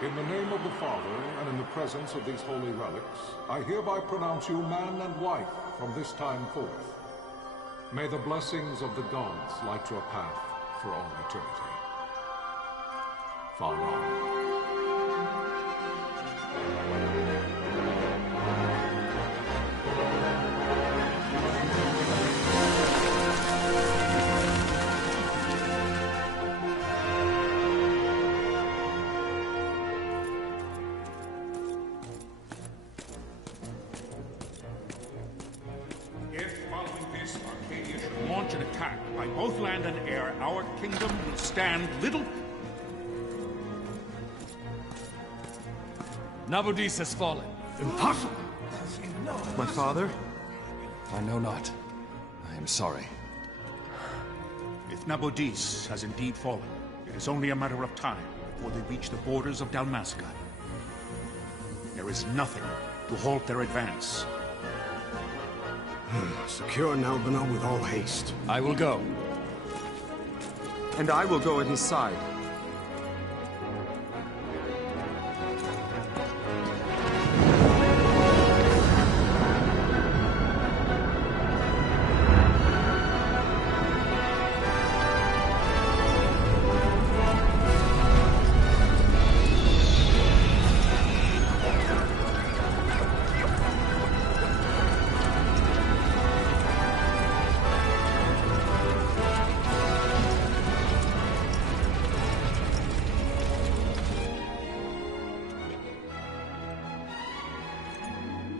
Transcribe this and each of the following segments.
In the name of the Father, and in the presence of these holy relics, I hereby pronounce you man and wife from this time forth. May the blessings of the gods light your path for all eternity. Far on. Both land and air, our kingdom will stand little... Nabudis has fallen. Impossible! My father? I know not. I am sorry. If Nabudis has indeed fallen, it is only a matter of time before they reach the borders of Dalmasca. There is nothing to halt their advance. Secure Nalbina with all haste. I will go. And I will go at his side.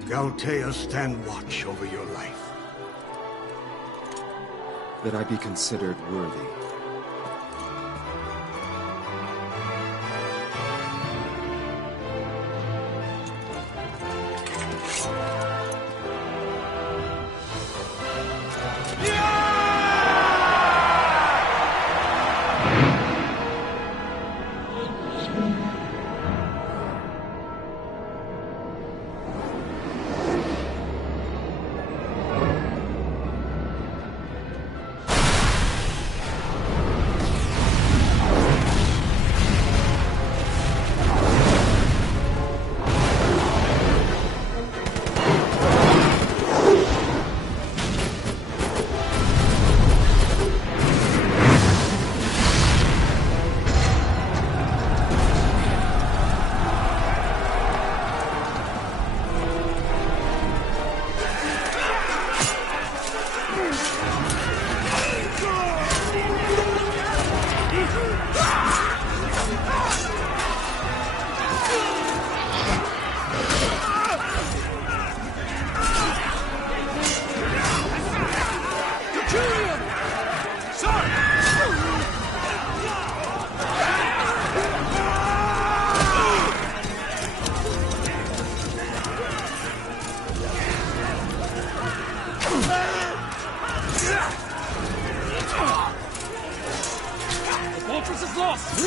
Galtea, stand watch over your life. That I be considered worthy.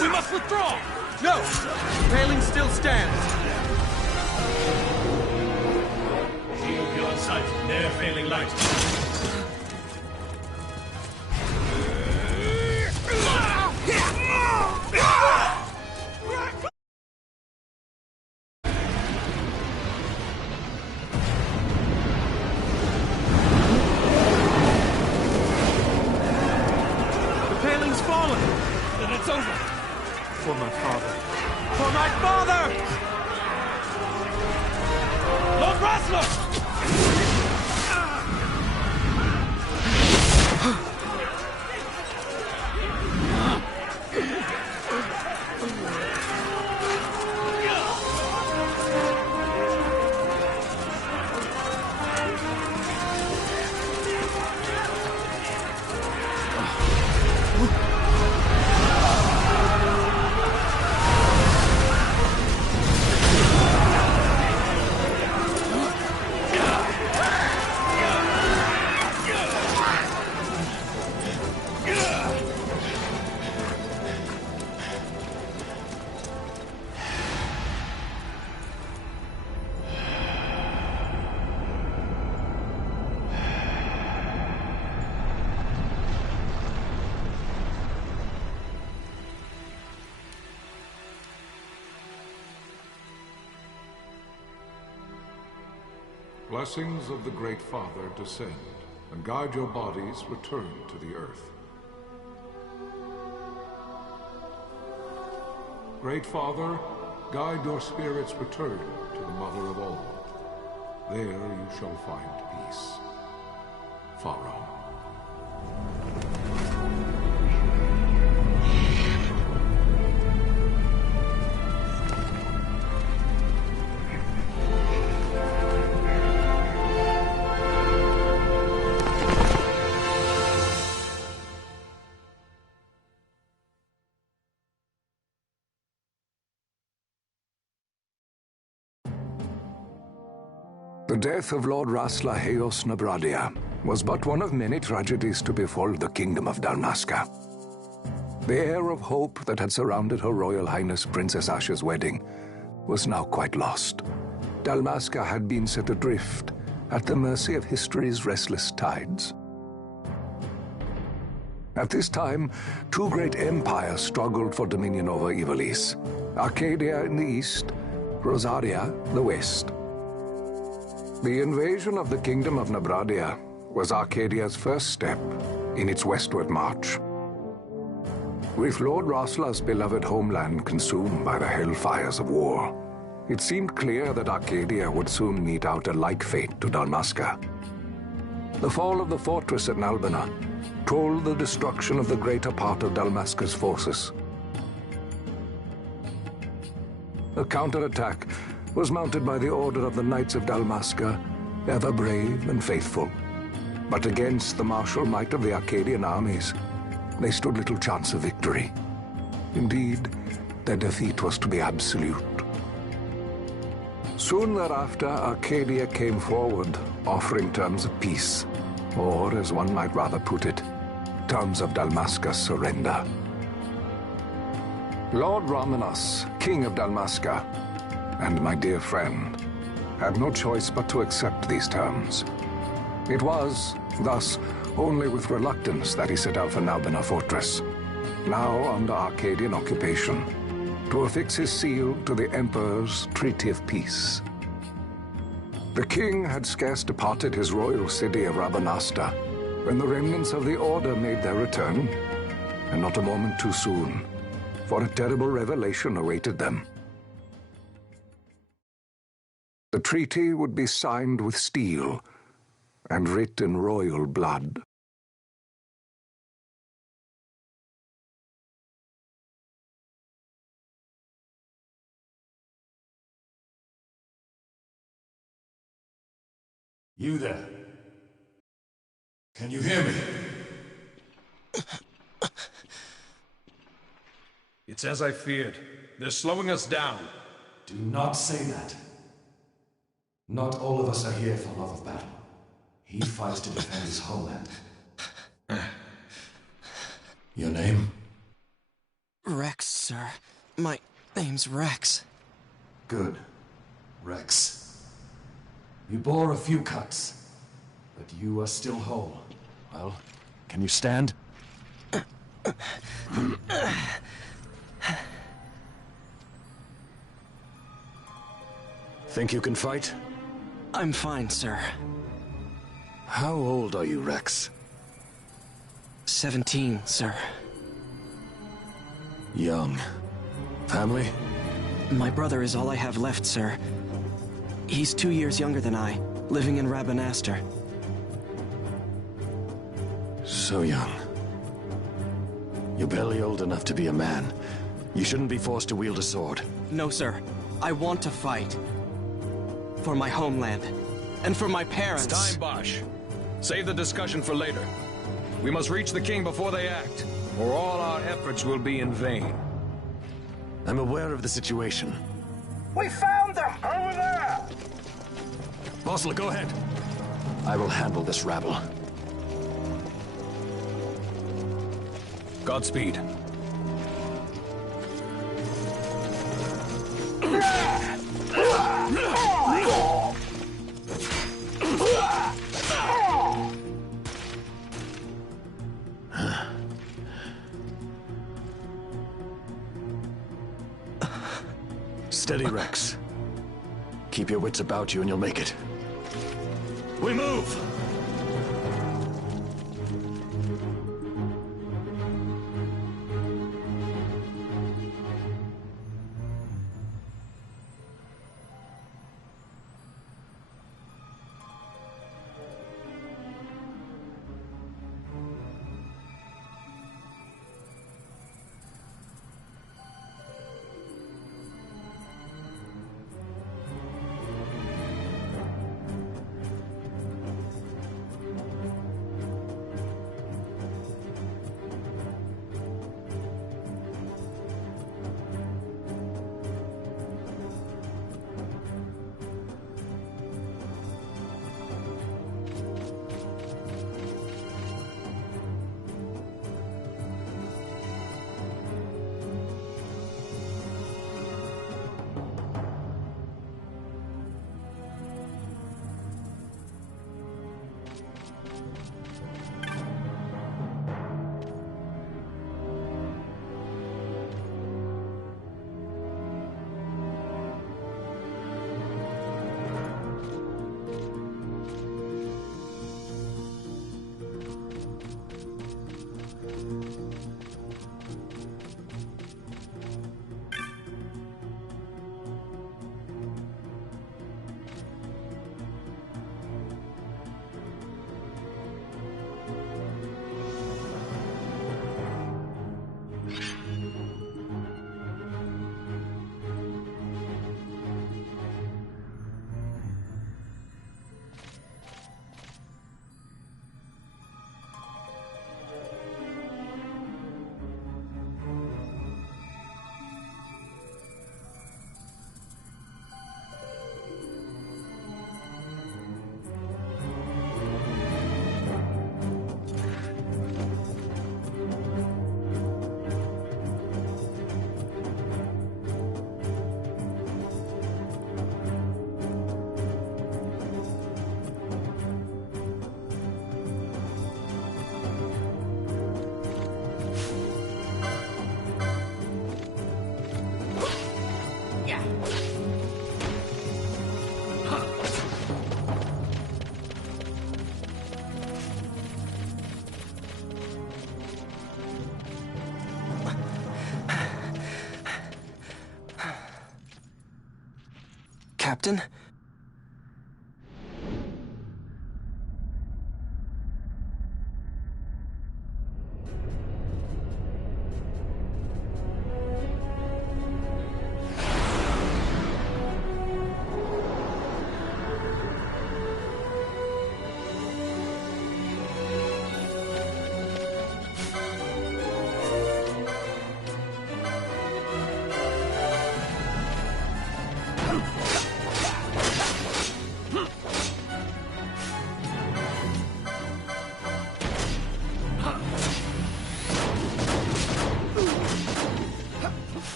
We must withdraw! No! Railing still stands. Shield beyond sight, ne'er failing light. The paling's fallen! Then it's over! For my father. For my father! Lord Rasler! blessings of the Great Father descend, and guide your bodies return to the earth. Great Father, guide your spirits return to the Mother of all. There you shall find peace. Pharaoh. The death of Lord Rasla Heos Nabradia was but one of many tragedies to befall the Kingdom of Dalmasca. The air of hope that had surrounded Her Royal Highness Princess Asha's wedding was now quite lost. Dalmasca had been set adrift at the mercy of history's restless tides. At this time, two great empires struggled for dominion over Ivalice: Arcadia in the east, Rosaria the west. The invasion of the Kingdom of Nabradia was Arcadia's first step in its westward march. With Lord Rasla's beloved homeland consumed by the hellfires of war, it seemed clear that Arcadia would soon mete out a like fate to Dalmasca. The fall of the fortress at Nalbina told the destruction of the greater part of Dalmasca's forces. A counterattack was mounted by the order of the Knights of Dalmasca, ever brave and faithful. But against the martial might of the Arcadian armies, they stood little chance of victory. Indeed, their defeat was to be absolute. Soon thereafter, Arcadia came forward, offering terms of peace, or, as one might rather put it, terms of Dalmasca's surrender. Lord Ramenas, King of Dalmasca, and my dear friend, had no choice but to accept these terms. It was, thus, only with reluctance that he set out for Nalbina Fortress, now under Arcadian occupation, to affix his seal to the Emperor's Treaty of Peace. The king had scarce departed his royal city of Rabanasta when the remnants of the Order made their return, and not a moment too soon, for a terrible revelation awaited them. The treaty would be signed with steel and writ in royal blood. You there? Can you hear me? It's as I feared. They're slowing us down. Do not say that. Not all of us are here for love of battle. He fights to defend his homeland. Your name? Rex, sir. My name's Rex. Good. Rex. You bore a few cuts, but you are still whole. Well, can you stand? Think you can fight? I'm fine, sir. How old are you, Rex? 17, sir. Young. Family? My brother is all I have left, sir. He's 2 years younger than I, living in Rabanastre. So young. You're barely old enough to be a man. You shouldn't be forced to wield a sword. No, sir. I want to fight. For my homeland. And for my parents. It's time, Bosch. Save the discussion for later. We must reach the king before they act, or all our efforts will be in vain. I'm aware of the situation. We found them! Over there! Bossel, go ahead. I will handle this rabble. Godspeed. Steady, Rex. Keep your wits about you and you'll make it. We move! Captain?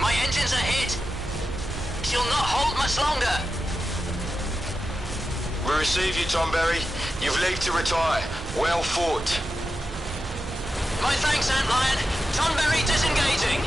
My engines are hit. She'll not hold much longer. We receive you, Tomberry. You've leave to retire. Well fought. My thanks, Antlion. Tonberry disengaging.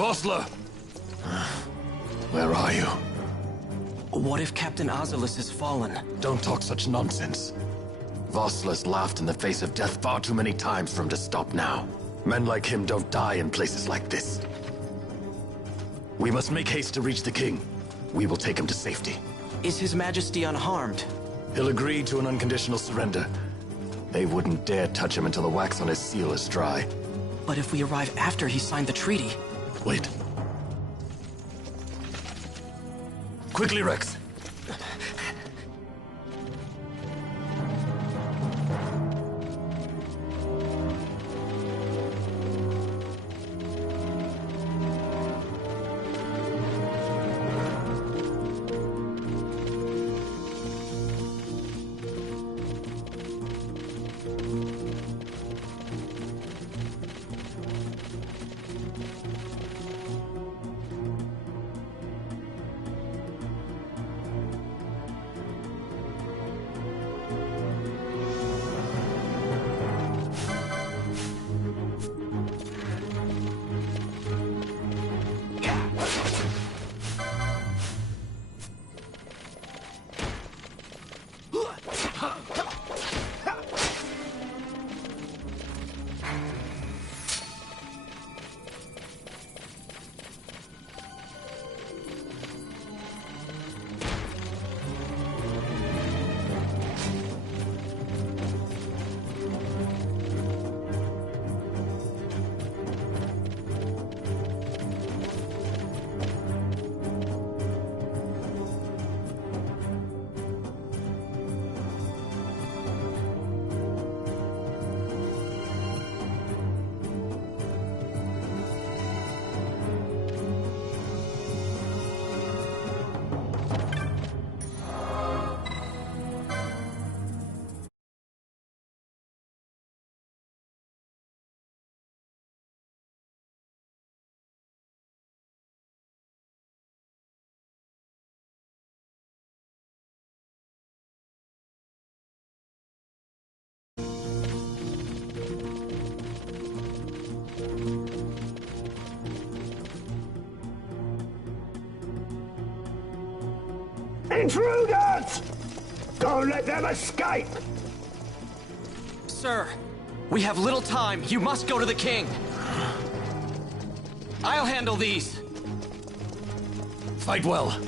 Vossler! Where are you? What if Captain Azelus has fallen? Don't talk such nonsense. Vossler's laughed in the face of death far too many times for him to stop now. Men like him don't die in places like this. We must make haste to reach the king. We will take him to safety. Is His Majesty unharmed? He'll agree to an unconditional surrender. They wouldn't dare touch him until the wax on his seal is dry. But if we arrive after he signed the treaty... Wait. Quickly, Rex. Intruders! Don't let them escape! Sir, we have little time. You must go to the king. I'll handle these. Fight well.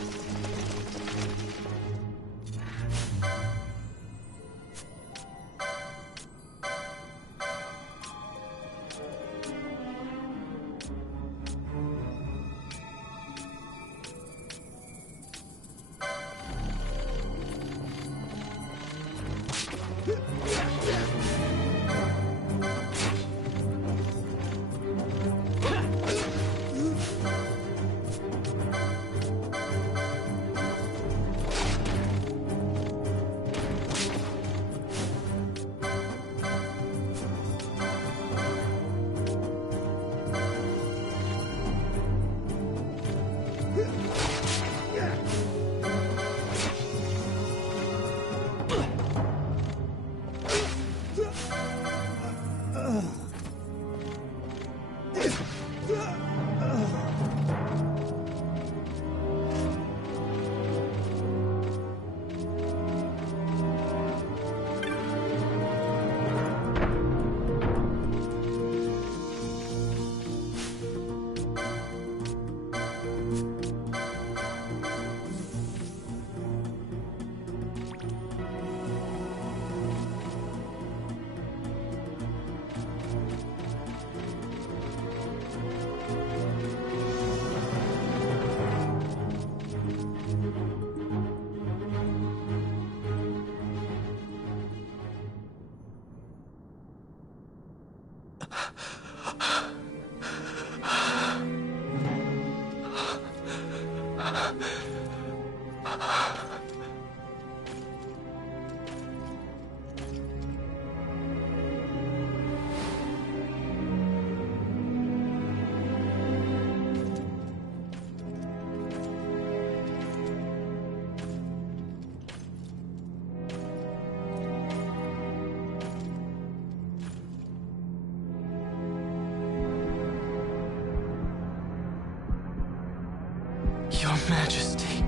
Majesty.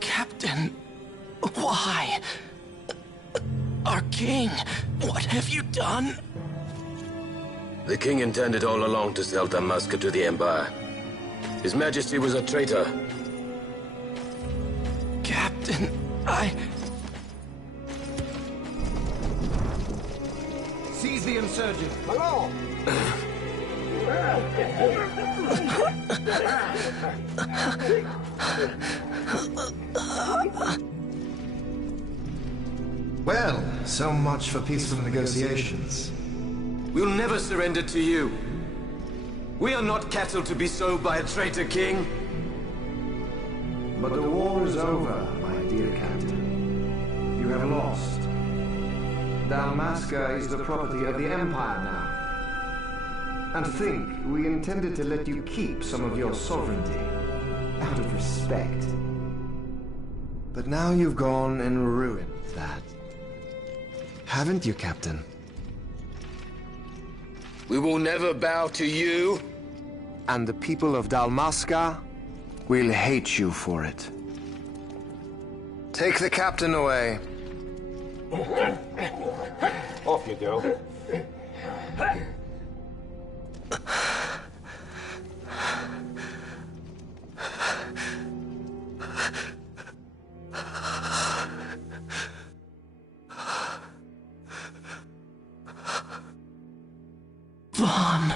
Captain, why? Our king, what have you done? The king intended all along to sell Dalmasca to the Empire. His Majesty was a traitor. Captain, Seize the insurgent. Malone! Well, so much for peaceful negotiations. We'll never surrender to you. We are not cattle to be sold by a traitor king. But the war is over, my dear Captain. You have lost. Dalmasca is the property of the Empire now. And to think, we intended to let you keep some of your sovereignty, out of respect. But now you've gone and ruined that. Haven't you, Captain? We will never bow to you. And the people of Dalmasca will hate you for it. Take the captain away. Off you go. Vaughn.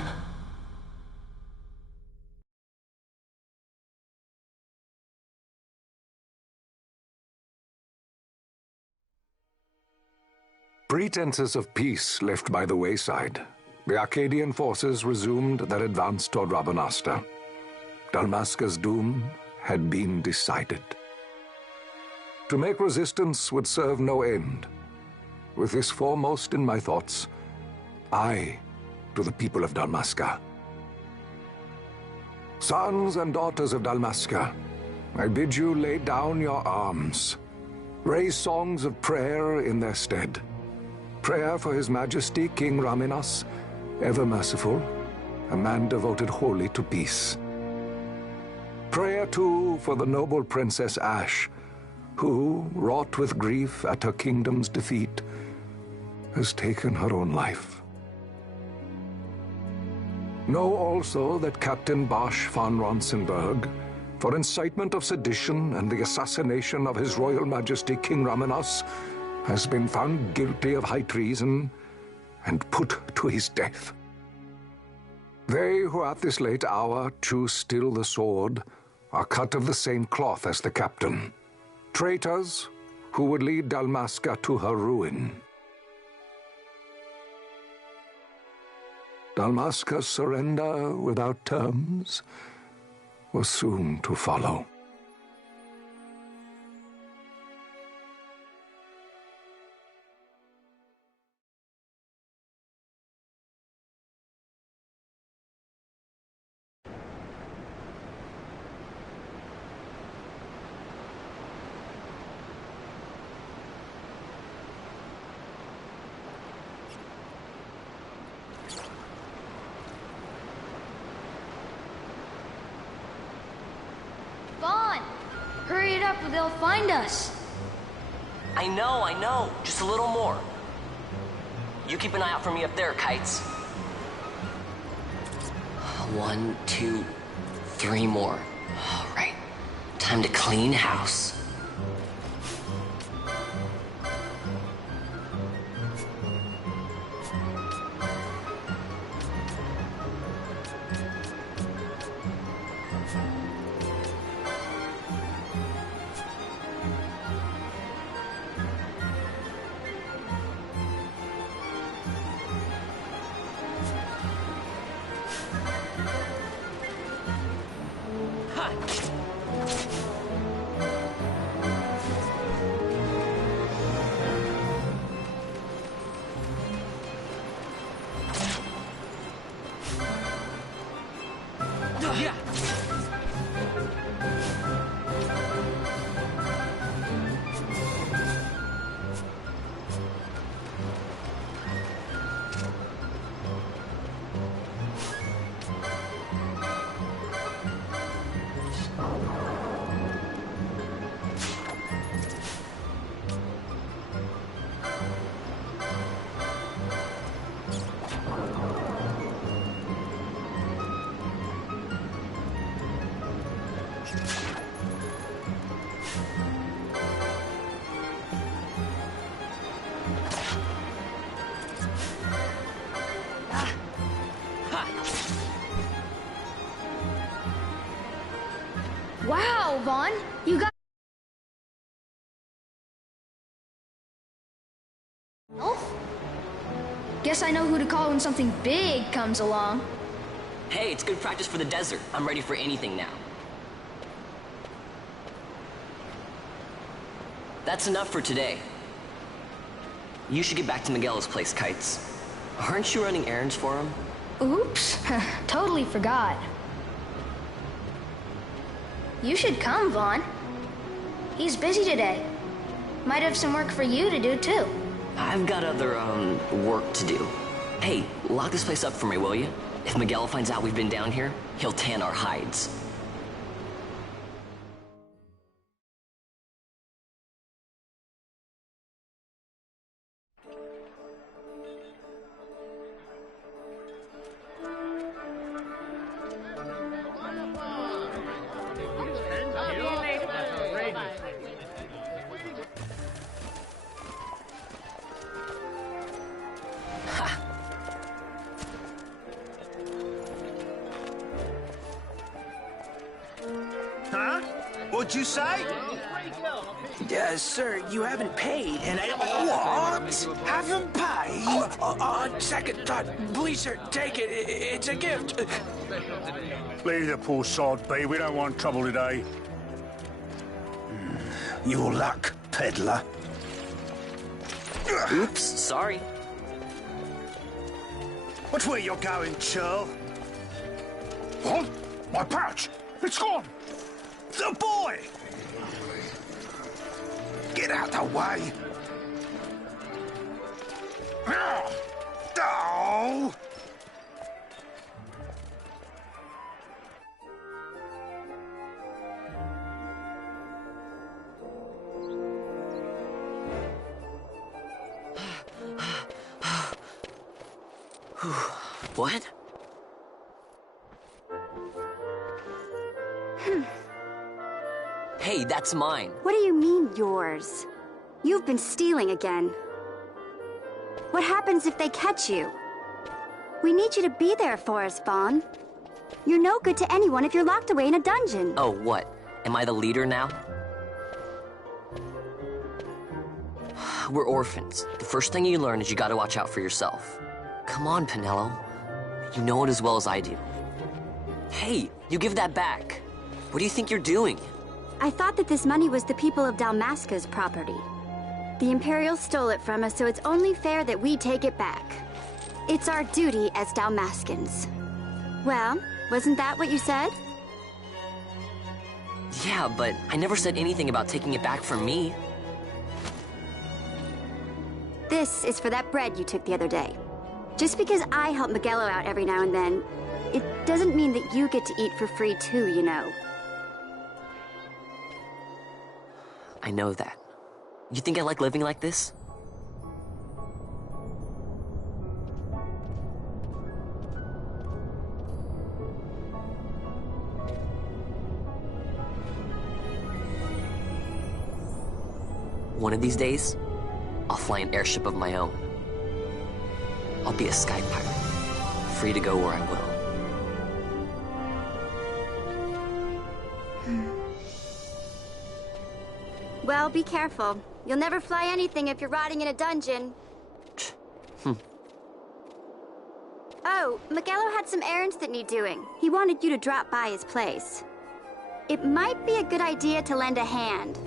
Pretenses of peace left by the wayside, the Arcadian forces resumed their advance toward Rabanasta. Dalmasca's doom had been decided. To make resistance would serve no end. With this foremost in my thoughts, I, to the people of Dalmasca. Sons and daughters of Dalmasca, I bid you lay down your arms. Raise songs of prayer in their stead. Prayer for His Majesty King Raminas, ever merciful, a man devoted wholly to peace. Prayer, too, for the noble Princess Ash, who, wrought with grief at her kingdom's defeat, has taken her own life. Know also that Captain Bosch von Ronsenberg, for incitement of sedition and the assassination of His Royal Majesty King Raminas, has been found guilty of high treason and put to his death. They who at this late hour choose still the sword are cut of the same cloth as the captain, traitors who would lead Dalmasca to her ruin. Dalmasca's surrender without terms was soon to follow. Hurry it up or they'll find us. I know. Just a little more. You keep an eye out for me up there, Kites. 1, 2, 3 more. All right. Time to clean house. Vaughn. You got... Elf? Guess I know who to call when something big comes along. Hey, it's good practice for the desert. I'm ready for anything now. That's enough for today. You should get back to Miguel's place, Kites. Aren't you running errands for him? Oops, totally forgot. You should come, Vaughn. He's busy today. Might have some work for you to do, too. I've got other, work to do. Hey, lock this place up for me, will you? If Miguel finds out we've been down here, he'll tan our hides. Huh? What'd you say? Sir, you haven't paid, and I... What? Haven't paid? On second thought, please, sir, take it. It's a gift. Leave the poor sod be. We don't want trouble today. Your luck, peddler. Oops, sorry. Watch where you're going, churl. What? My pouch! It's gone! The boy! Get out the way. Oh! What? Hey, that's mine. What do you mean, yours? You've been stealing again. What happens if they catch you? We need you to be there for us, Vaughn. You're no good to anyone if you're locked away in a dungeon. Oh, what? Am I the leader now? We're orphans. The first thing you learn is you gotta watch out for yourself. Come on, Pinello. You know it as well as I do. Hey, you give that back. What do you think you're doing? I thought that this money was the people of Dalmasca's property. The Imperials stole it from us, so it's only fair that we take it back. It's our duty as Dalmascans. Well, wasn't that what you said? Yeah, but I never said anything about taking it back from me. This is for that bread you took the other day. Just because I help Miguelo out every now and then, it doesn't mean that you get to eat for free too, you know. I know that. You think I like living like this? One of these days, I'll fly an airship of my own. I'll be a sky pirate, free to go where I will. Well, be careful. You'll never fly anything if you're rotting in a dungeon. Oh, Miguelo had some errands that need doing. He wanted you to drop by his place. It might be a good idea to lend a hand.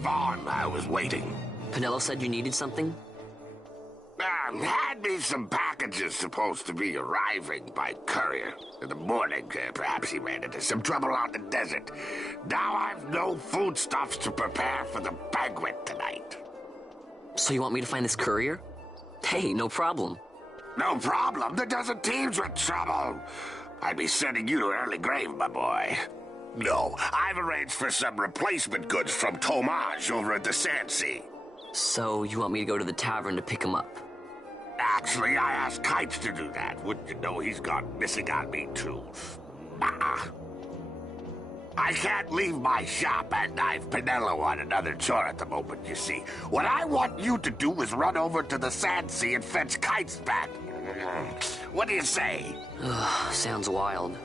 Vaughn, I was waiting. Pinello said you needed something? Had me some packages supposed to be arriving by courier. In the morning, perhaps he ran into some trouble out in the desert. Now I've no foodstuffs to prepare for the banquet tonight. So you want me to find this courier? Hey, no problem. No problem. The desert teems with trouble. I'd be sending you to an early grave, my boy. No, I've arranged for some replacement goods from Tomage over at the Sandsea. So you want me to go to the tavern to pick him up? Actually, I asked Kites to do that. Wouldn't you know he's gone missing on me, too. I can't leave my shop, and I've Pinello on another chore at the moment, you see. What I want you to do is run over to the Sandsea and fetch Kites back. What do you say? Sounds wild.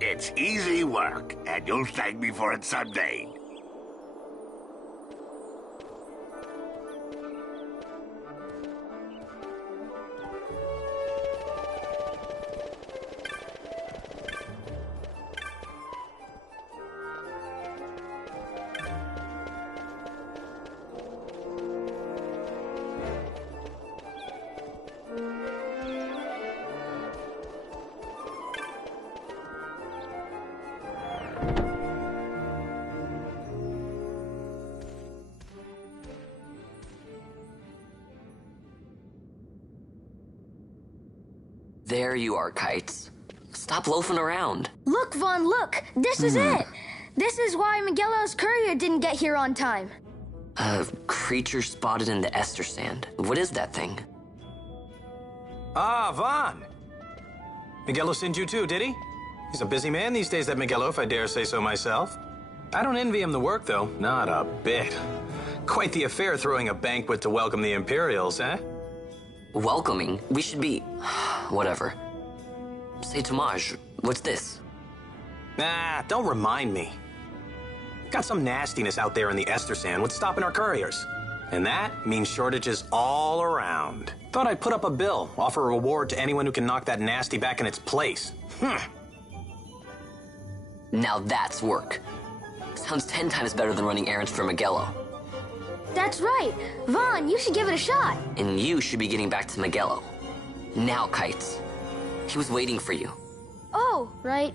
It's easy work, and you'll thank me for it someday. There you are, Kites. Stop loafing around. Look, Vaughn, look! This is it! This is why Miguelo's courier didn't get here on time. A creature spotted in the Ester Sand. What is that thing? Ah, Vaughn! Miguelo sent you too, did he? He's a busy man these days, that Miguelo, if I dare say so myself. I don't envy him the work, though. Not a bit. Quite the affair throwing a banquet to welcome the Imperials, eh? Welcoming? We should be... whatever. Say, Tomage, what's this? Nah, don't remind me. Got some nastiness out there in the Ester Sand. What's stopping our couriers? And that means shortages all around. Thought I'd put up a bill, offer a reward to anyone who can knock that nasty back in its place. Now that's work. Sounds 10 times better than running errands for Miguelo. That's right. Vaughn, you should give it a shot. And you should be getting back to Miguelo. Now, Kites. He was waiting for you. Oh, right.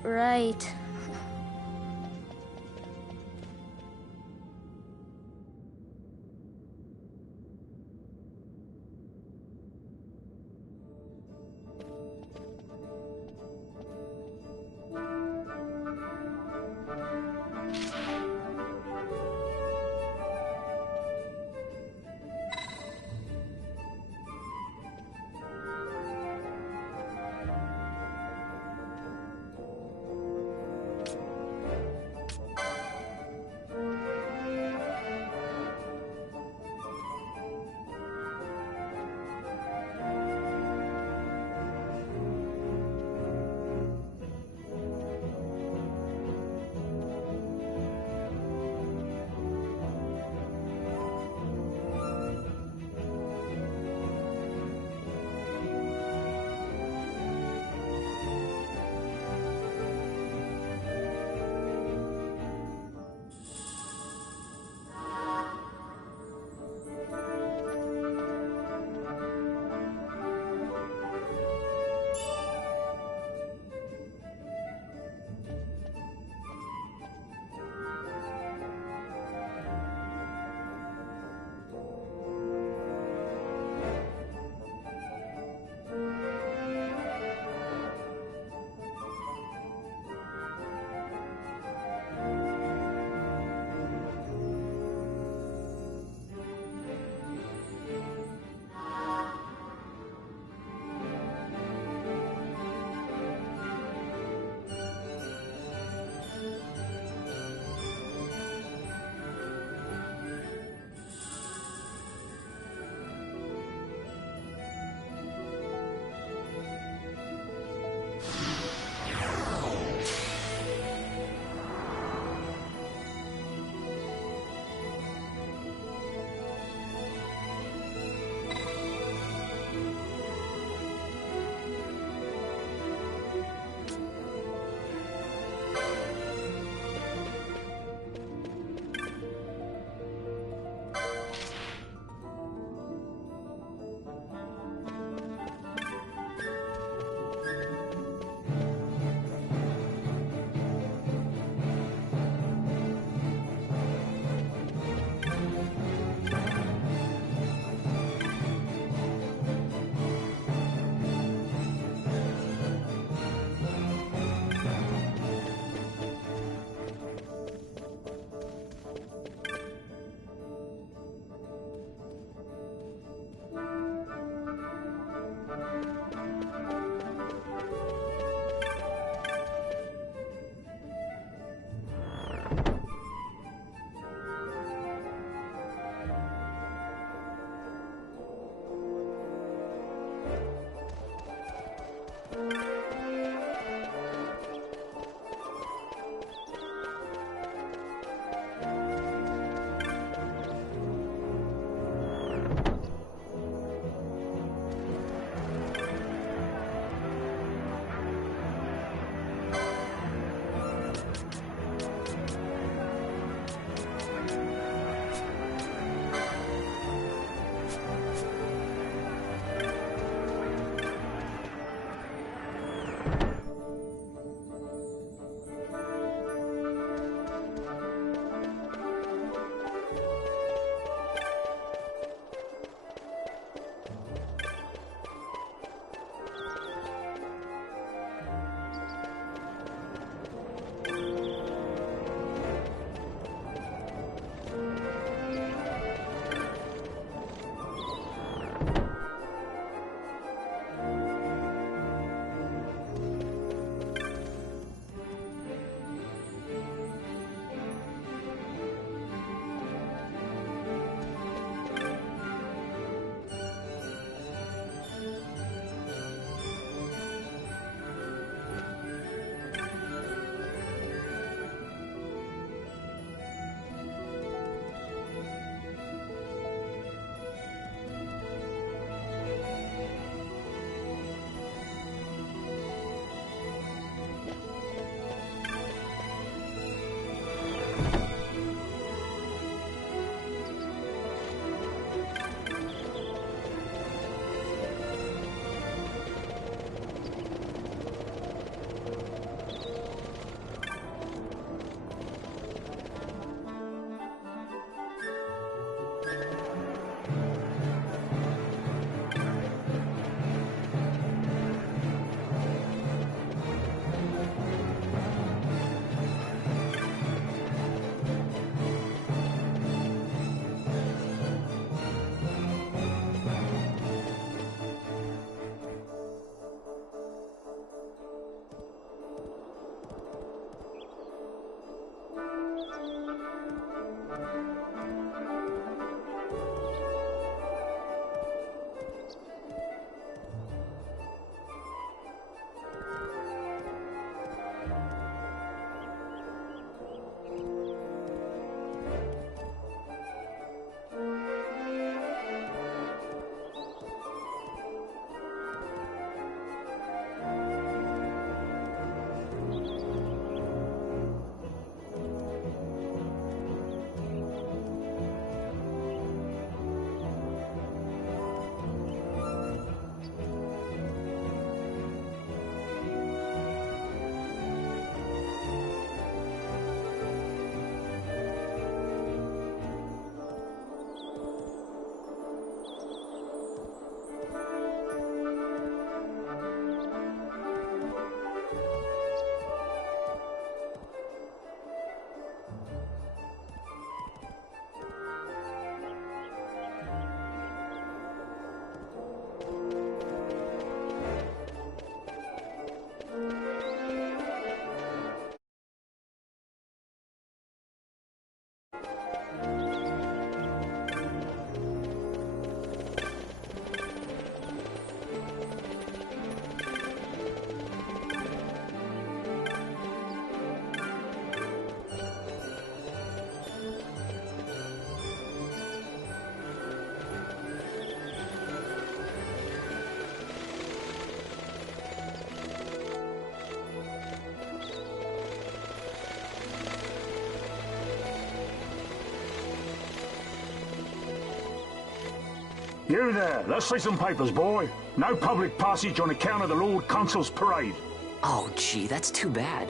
You there, let's see some papers, boy. No public passage on account of the Lord Consul's parade. Oh, gee, that's too bad.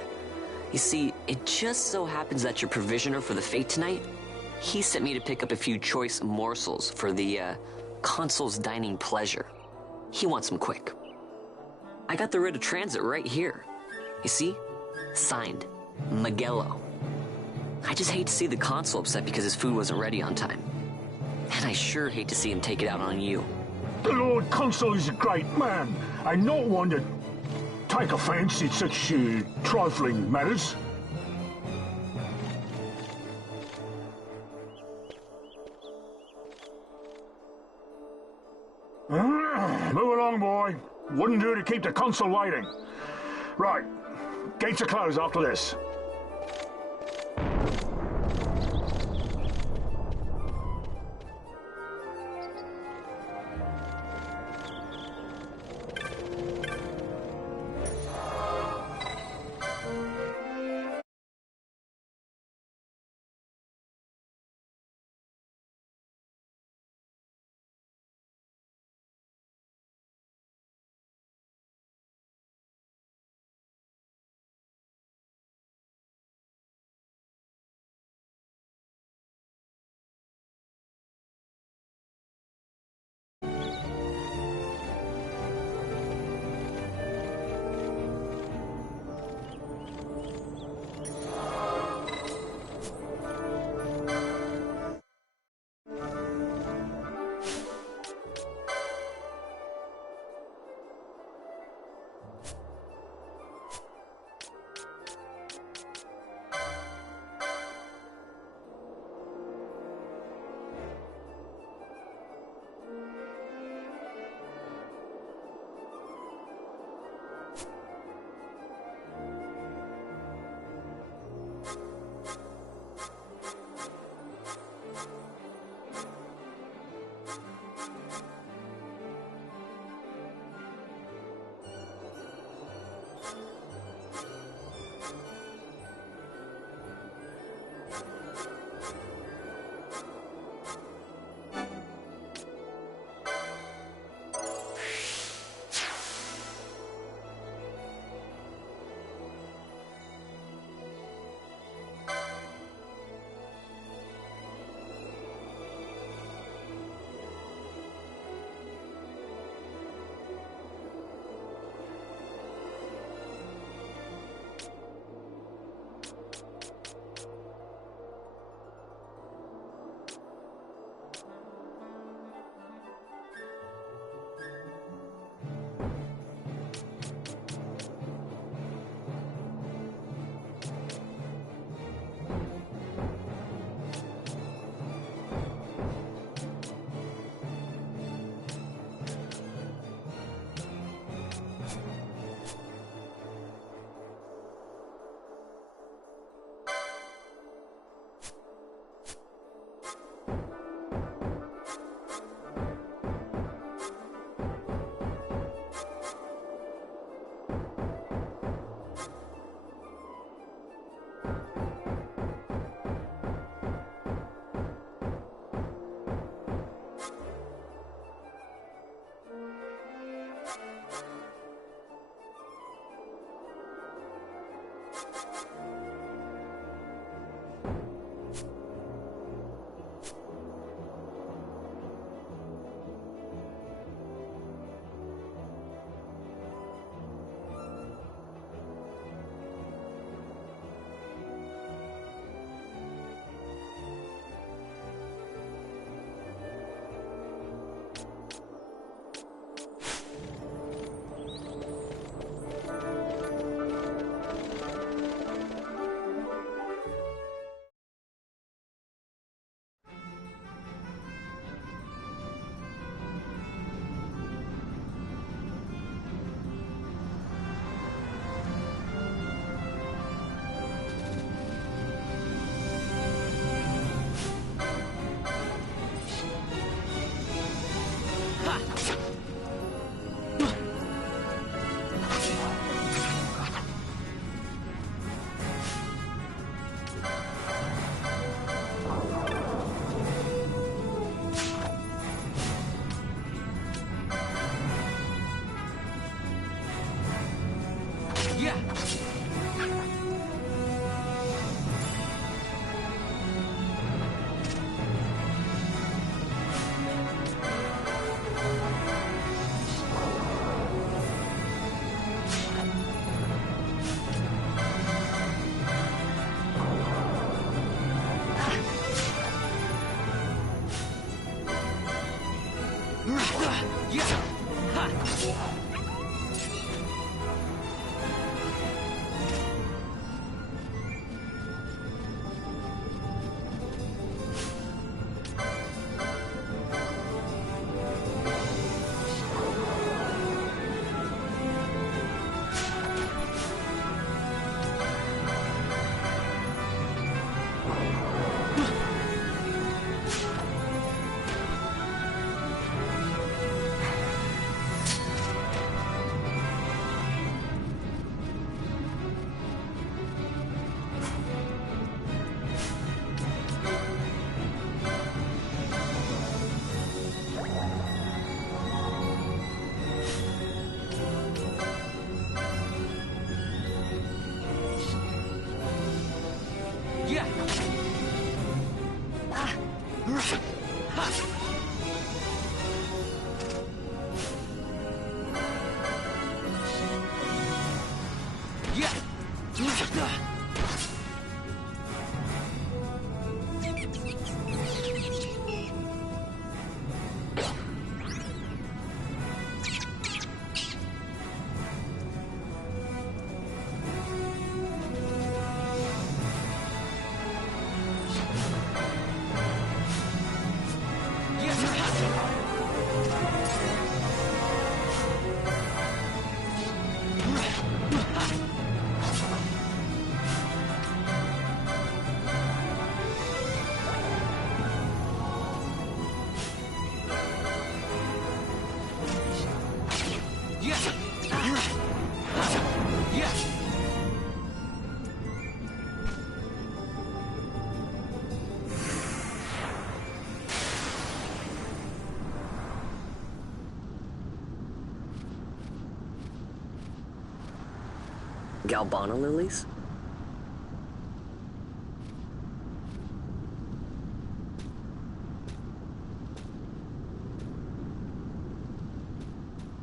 You see, it just so happens that your provisioner for the fete tonight, he sent me to pick up a few choice morsels for the, Consul's dining pleasure. He wants them quick. I got the writ of transit right here. You see? Signed, Magello. I just hate to see the Consul upset because his food wasn't ready on time. And I sure hate to see him take it out on you. The Lord Consul is a great man, and not one to take offense in such trifling matters. Move along, boy. Wouldn't do to keep the Consul waiting. Right. Gates are closed after this. Galbana lilies?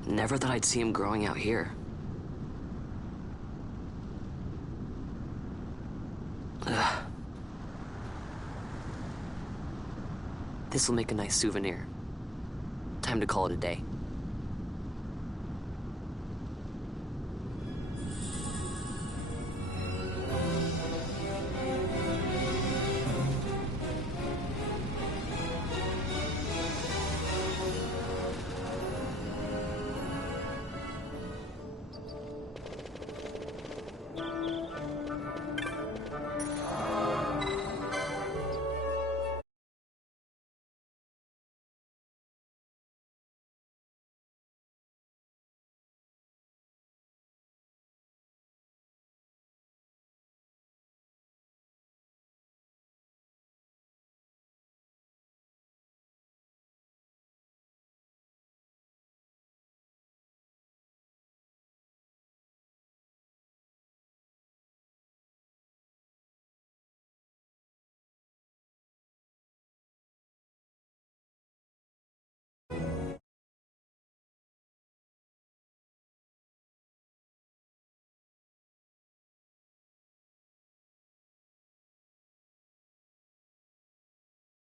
Never thought I'd see him growing out here. Ugh. This'll make a nice souvenir. Time to call it a day.